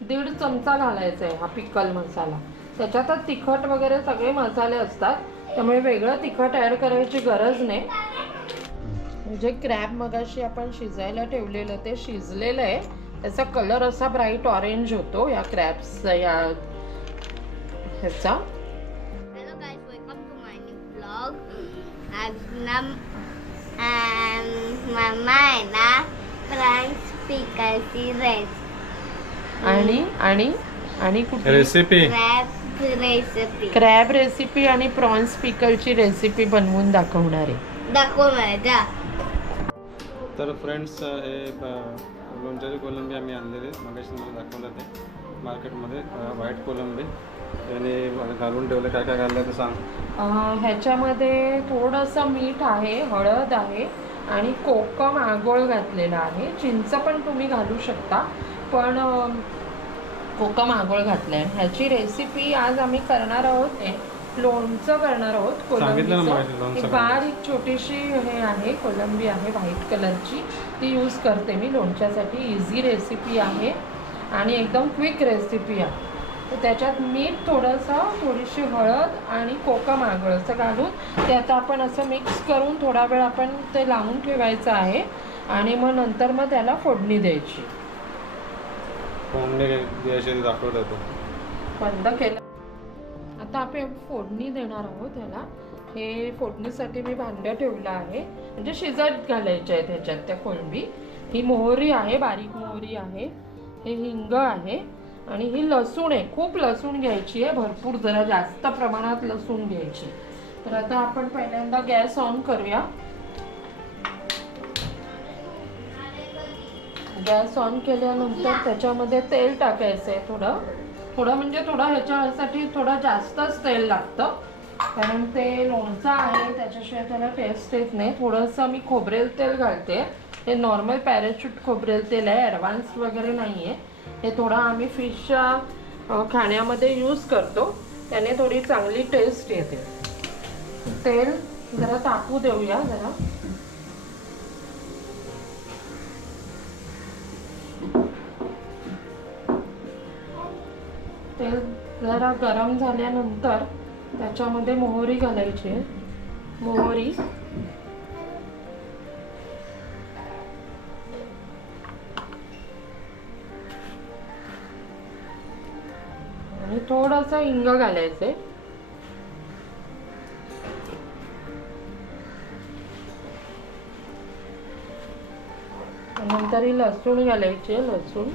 दीड चमचा घालायचा आहे हा पिकल मसाला. त्याच्यातच तिखट वगैरे सगळे मसाले असतात त्यामुळे वेगळं तिखट ॲड करायची गरज नाही. म्हणजे क्रॅब मगाशी आपण शिजायला ठेवलेलं ते शिजलेलं आहे. त्याचा कलर असा ब्राईट ऑरेंज होतो या क्रॅब्सचा या ह्याचा. मामा आहे ना फ्रान्स पिकायची रेस आणि आणि आणि कुठली? Recipe crab recipe crab recipe आणि प्रॉन्स पिकलची रेसिपी बनवून दाखवणार आहे. दाखव मला जा. तर फ्रेंड्स हे ब- लोणच्याची कोलंबी आम्ही आणलेली मगाशी मला दाखवलं ते मार्केटमध्ये व्हाईट कोलंबी. त्याने मला घालून ठेवलं. काय काय घाललं ते सांग. अं, ह्याच्यामध्ये थोडंसं मीठ आहे हळद आहे आणि कोकम आगोळ घातलेला आहे. चिंच पण तुम्ही घालू शकता. पण अं, कोकम आगोळ घातलं आहे ह्याची रेसिपी आज आम्ही करणार आहोत लोणचं करणार आहोत कोलंबीचं. एक बारीक छोटीशी हे आहे कोलंबी आहे व्हाईट कलरची. ती यूज करते मी लोणच्यासाठी. इझी रेसिपी आहे. आणि एकदम क्विक रेसिपी आहे. तर त्याच्यात मीठ थोडंसं थोडीशी हळद आणि कोकम आगळ असं घालून ते आता आपण असं मिक्स करून थोडा वेळ आपण ते लावून ठेवायचं आहे. आणि मग नंतर मग त्याला फोडणी द्यायची. कोंबडी द्यायची ते दाखवलं होतं. बंद केलं. आता आपण फोडणी देणार आहोत ह्याला. हे फोडणीसाठी मी भांडं ठेवलं आहे. म्हणजे शिजत घालायचे आहेत ह्याच्यात त्या कोळंबी. ही मोहरी आहे बारीक मोहरी आहे. हे हिंग आहे. आणि ही लसूण आहे. खूप लसूण घ्यायची आहे. भरपूर जरा जास्त प्रमाणात लसूण घ्यायची. तर आता आपण पहिल्यांदा गॅस ऑन करूया. गॅस ऑन केल्यानंतर त्याच्यामध्ये तेल टाकायचं आहे थोडं. थोडं म्हणजे थोडं ह्याच्यासाठी थोडं जास्तच तेल लागतं. कारण ते लोणचं आहे त्याच्याशिवाय त्याला टेस्ट येत नाही. थोडंसं मी खोबरेल तेल घालते. हे नॉर्मल पॅराशूट खोबरेल तेल आहे ॲडव्हान्स वगैरे नाही आहे हे थोडं आम्ही फिशच्या खाण्यामध्ये यूज करतो. त्याने थोडी चांगली टेस्ट येते. तेल जरा तापू देऊया जरा. जरा गरम झाल्यानंतर त्याच्यामध्ये मोहरी घालायची. आहे. मोहरी. आणि थोडंसं हिंग घालायचे. नंतर ही लसूण घालायची लसूण.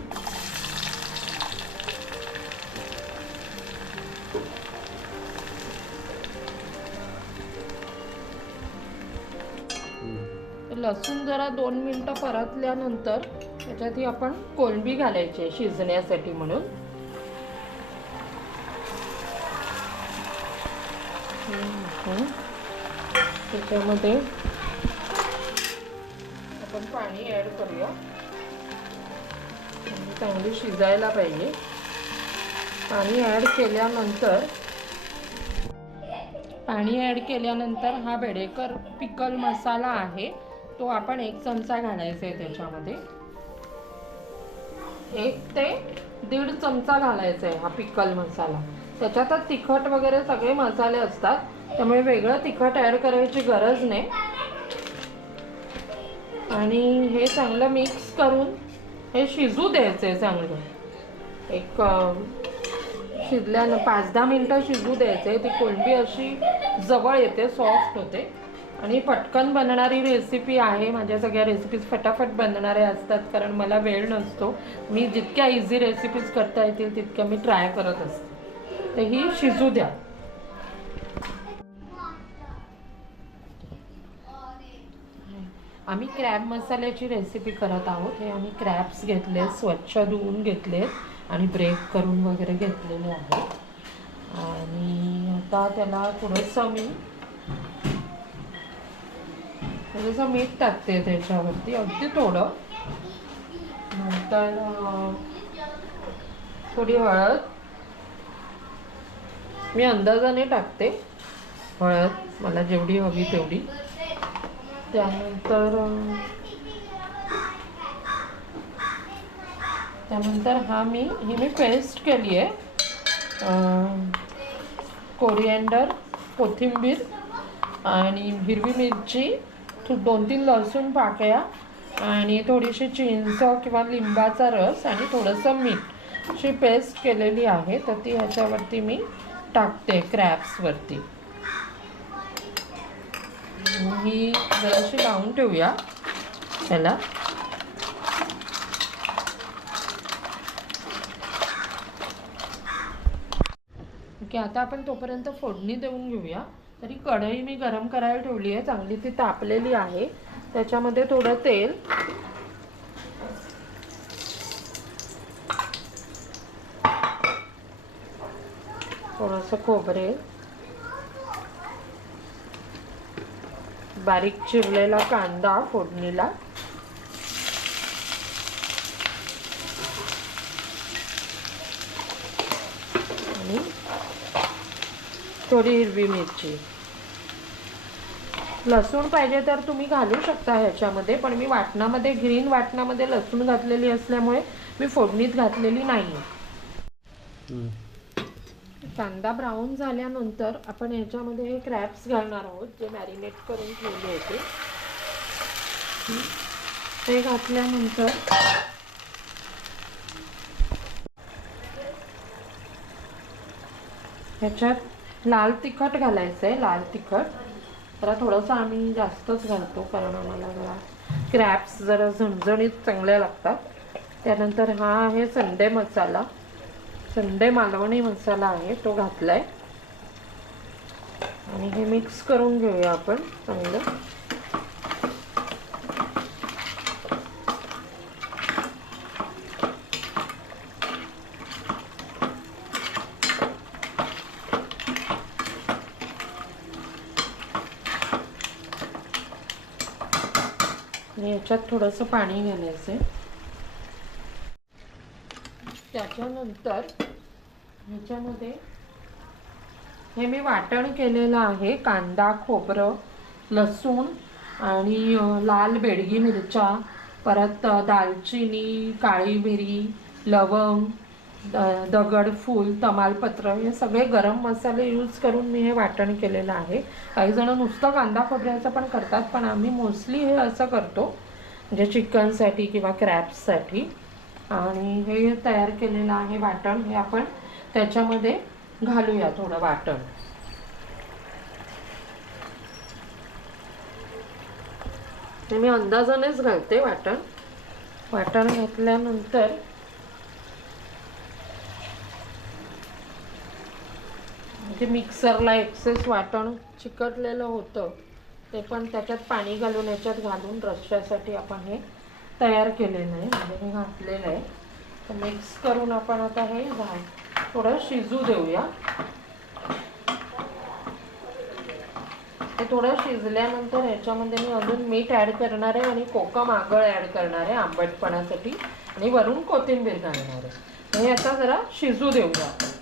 लसूण जरा दोन मिनटं परतल्यानंतर त्याच्यात ही आपण कोलंबी घालायची आहे शिजण्यासाठी म्हणून. त्याच्यामध्ये आपण पाणी ॲड करूया. म्हणजे चांगली शिजायला पाहिजे. पाणी ॲड केल्यानंतर पाणी ॲड केल्यानंतर हा बेडेकर पिकल मसाला आहे. तो आपण एक चमचा घालायचा आहे त्याच्यामध्ये. एक ते दीड चमचा घालायचा आहे हा पिकल मसाला. त्याच्यातच तिखट वगैरे सगळे मसाले असतात त्यामुळे वेगळं तिखट ॲड करायची गरज नाही. आणि हे चांगलं मिक्स करून हे शिजू द्यायचं आहे चांगलं. एक शिजल्यानं पाच दहा मिनटं शिजू द्यायचं आहे ती कोळंबी अशी जवळ येते सॉफ्ट होते. आणि पटकन बनणारी रेसिपी आहे. माझ्या सगळ्या रेसिपीज फटाफट बनणाऱ्या असतात कारण मला वेळ नसतो. मी जितक्या इझी रेसिपीज करता येतील तितक्या मी ट्राय करत असते. तर ही शिजू द्या. आम्ही क्रॅब मसाल्याची रेसिपी करत आहोत. हे आम्ही क्रॅब्स घेतले स्वच्छ धुवून घेतलेत आणि ब्रेक करून वगैरे घेतलेले आहेत आणि आता त्याला थोडंसं मी थोडंसं मीठ टाकते त्याच्यावरती अगदी थोडं. नंतर थोडी हळद. मी अंदाजाने टाकते हळद मला जेवढी हवी तेवढी. त्यानंतर त्यानंतर हा मी ही मी पेस्ट केली आहे. कोरिअँडर कोथिंबीर आणि हिरवी मिरची दोन तीन लसूण पाकळ्या आणि थोडीशी चिंच किंवा लिंबाचा रस आणि थोडंसं मीठ अशी पेस्ट केलेली आहे. तर ती ह्याच्यावरती मी टाकते क्रॅप्सवरती ही जराशी लावून ठेवूया. त्याला ओके आता आपण तोपर्यंत फोडणी देऊन घेऊया. तरी कढई मी गरम करायला ठेवली आहे चांगली ती तापलेली आहे. त्याच्यामध्ये थोडं तेल. थोडंसं खोबरे. बारीक चिरलेला कांदा फोडणीला आणि थोडी हिरवी मिरची. लसूण पाहिजे तर तुम्ही घालू शकता ह्याच्यामध्ये पण मी वाटणामध्ये ग्रीन वाटणामध्ये लसूण घातलेली असल्यामुळे मी फोडणीत घातलेली नाही. कांदा ब्राऊन झाल्यानंतर आपण ह्याच्यामध्ये क्रॅप्स घालणार आहोत जे मॅरिनेट करून ठेवले होते. ते घातल्यानंतर ह्याच्यात लाल तिखट घालायचं आहे लाल तिखट. जरा थोडंसं आम्ही जास्तच घालतो कारण आम्हाला जरा क्रॅप्स जरा झणझणीत चांगल्या लागतात. त्यानंतर हा आहे संडे मसाला. संडे मालवणी मसाला आहे तो घातला आहे आणि हे मिक्स करून घेऊया आपण चांगलं. आणि याच्यात थोडंसं पाणी घालायचं आहे. त्याच्यानंतर ह्याच्यामध्ये हे मी वाटण केलेलं आहे कांदा खोबरं लसूण आणि लाल बेडगी मिरच्या परत दालचिनी काळी मिरी लवंग दगड फूल तमालपत्र हे सगळे गरम मसाले यूज करून मी हे वाटण केलेलं आहे. काही जण नुसतं कांदा खोबऱ्याचं पण करतात पण आम्ही मोस्टली हे असं करतो. म्हणजे चिकनसाठी किंवा क्रॅप्ससाठी आणि हे तयार केलेलं आहे वाटण हे आपण त्याच्यामध्ये घालूया थोडं वाटण. ते मी अंदाजानेच घालते वाटण. वाटण घातल्यानंतर म्हणजे मिक्सरला एक्सेस वाटण चिकटलेलं होतं ते पण त्याच्यात पाणी घालून याच्यात घालून रश्श्यासाठी आपण हे तयार केलेलं आहे. म्हणजे हे घातलेलं आहे. तर मिक्स करून आपण आता हे घाल. थोडं शिजू देऊया. ते थोडं शिजल्यानंतर ह्याच्यामध्ये मी अजून मीठ ॲड करणार आहे आणि कोकम आगळ ॲड करणार आहे आंबटपणासाठी. आणि वरून कोथिंबीर घालणार आहे. हे आता जरा शिजू देऊया आपण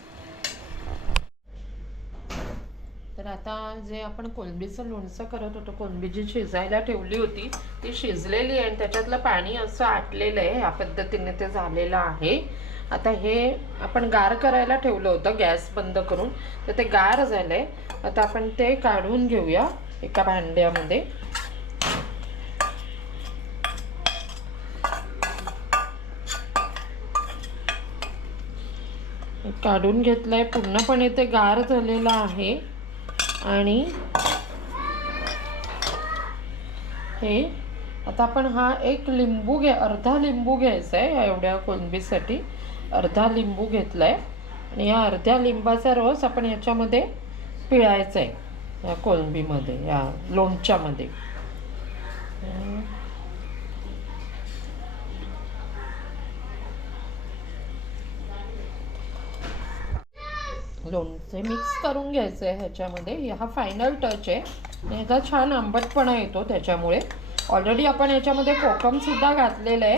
तर आता जे आपण कोलंबीचं लोणचं करत होतो कोलंबी जी शिजायला ठेवली होती ती शिजलेली आहे आणि त्याच्यातलं पाणी असं आटलेलं आहे. ह्या पद्धतीने ते झालेलं आहे. आता हे आपण गार करायला ठेवलं होतं गॅस बंद करून. तर ते गार झालं आहे आता आपण ते काढून घेऊया एका भांड्यामध्ये. काढून काढून घेतलंय. पूर्णपणे ते गार झालेलं आहे. आणि हे आता आपण हा एक लिंबू घ्या अर्धा लिंबू घ्यायचा आहे एवढ्या कोलंबीसाठी. अर्धा लिंबू घेतला आहे आणि या अर्ध्या लिंबाचा रस आपण याच्यामध्ये पिळायचा आहे या कोलंबीमध्ये या लोणच्यामध्ये अं, लोणचे मिक्स करून घ्यायचं आहे ह्याच्यामध्ये. हा फायनल टच आहे. आणि ह्याचा छान आंबटपणा येतो त्याच्यामुळे. ऑलरेडी आपण याच्यामध्ये कोकमसुद्धा घातलेलं आहे.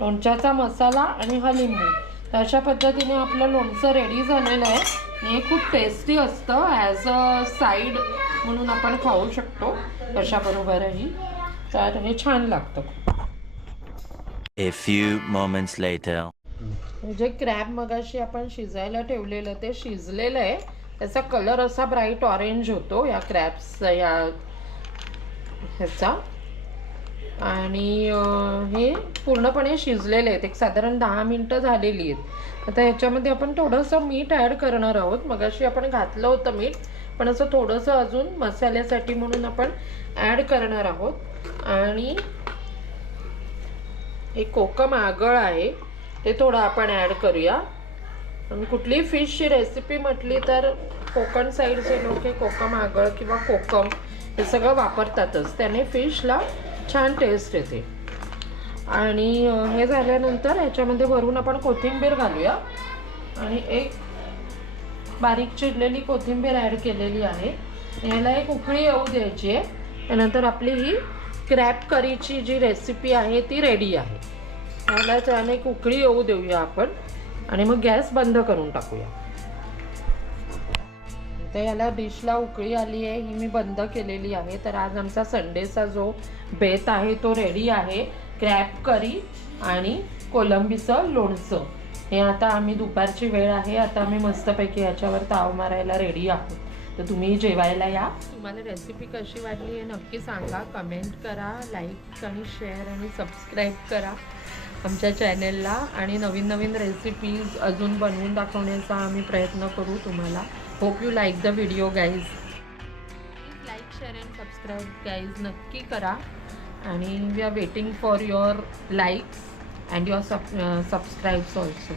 लोणच्याचा मसाला आणि हा लिंबू. तर अशा पद्धतीने आपलं लोणचं रेडी झालेलं आहे. हे खूप टेस्टी असतं. ॲज अ साईड म्हणून आपण खाऊ शकतो. कशाबरोबरही. तर हे छान लागतं खूप. A few moments later. म्हणजे जे क्रॅब मगाशी आपण शिजायला ठेवलेलं ते शिजलेलं आहे. त्याचा कलर असा ब्राईट ऑरेंज होतो या क्रॅब्सचा या ह्याचा. आणि हे पूर्णपणे शिजलेले आहेत. एक साधारण दहा मिनटं झालेली आहेत. आता ह्याच्यामध्ये आपण थोडंसं मीठ ॲड करणार आहोत. मगाशी आपण घातलं होतं मीठ पण असं थोडंसं अजून मसाल्यासाठी म्हणून आपण ॲड करणार आहोत. आणि हे कोकम आगळ आहे. ते थोडं आपण ॲड करूया. आणि फिशची रेसिपी म्हटली तर कोकण साईडचे लोक हे कोकम आगळ किंवा कोकम हे सगळं वापरतातच. त्याने फिशला छान टेस्ट येते. आणि हे झाल्यानंतर ह्याच्यामध्ये वरून आपण कोथिंबीर घालूया. आणि एक बारीक चिरलेली कोथिंबीर ॲड केलेली आहे. याला एक उकळी येऊ द्यायची आहे. त्यानंतर आपली ही क्रॅप करीची जी रेसिपी आहे ती रेडी आहे. याला त्याने एक उकळी येऊ देऊया आपण. आणि मग गॅस बंद करून टाकूया. तर याला डिशला उकळी आली आहे. ही मी बंद केलेली आहे. तर आज आमचा संडेचा जो बेत आहे तो रेडी आहे. क्रॅप करी आणि कोलंबीचं लोणचं. हे आता आम्ही दुपारची वेळ आहे. आता आम्ही मस्तपैकी याच्यावर ताव मारायला रेडी आहोत. तर तुम्ही जेवायला या. तुम्हाला रेसिपी कशी वाटली हे नक्की सांगा. कमेंट करा लाईक आणि शेअर आणि सबस्क्राईब करा. आमच्या चॅनेलला आणि नवीन नवीन रेसिपीज अजून बनवून दाखवण्याचा आम्ही प्रयत्न करू तुम्हाला. Hope you like the video guys please like share and subscribe guys नक्की करा. आणि we are waiting for your likes and your sub subscribes also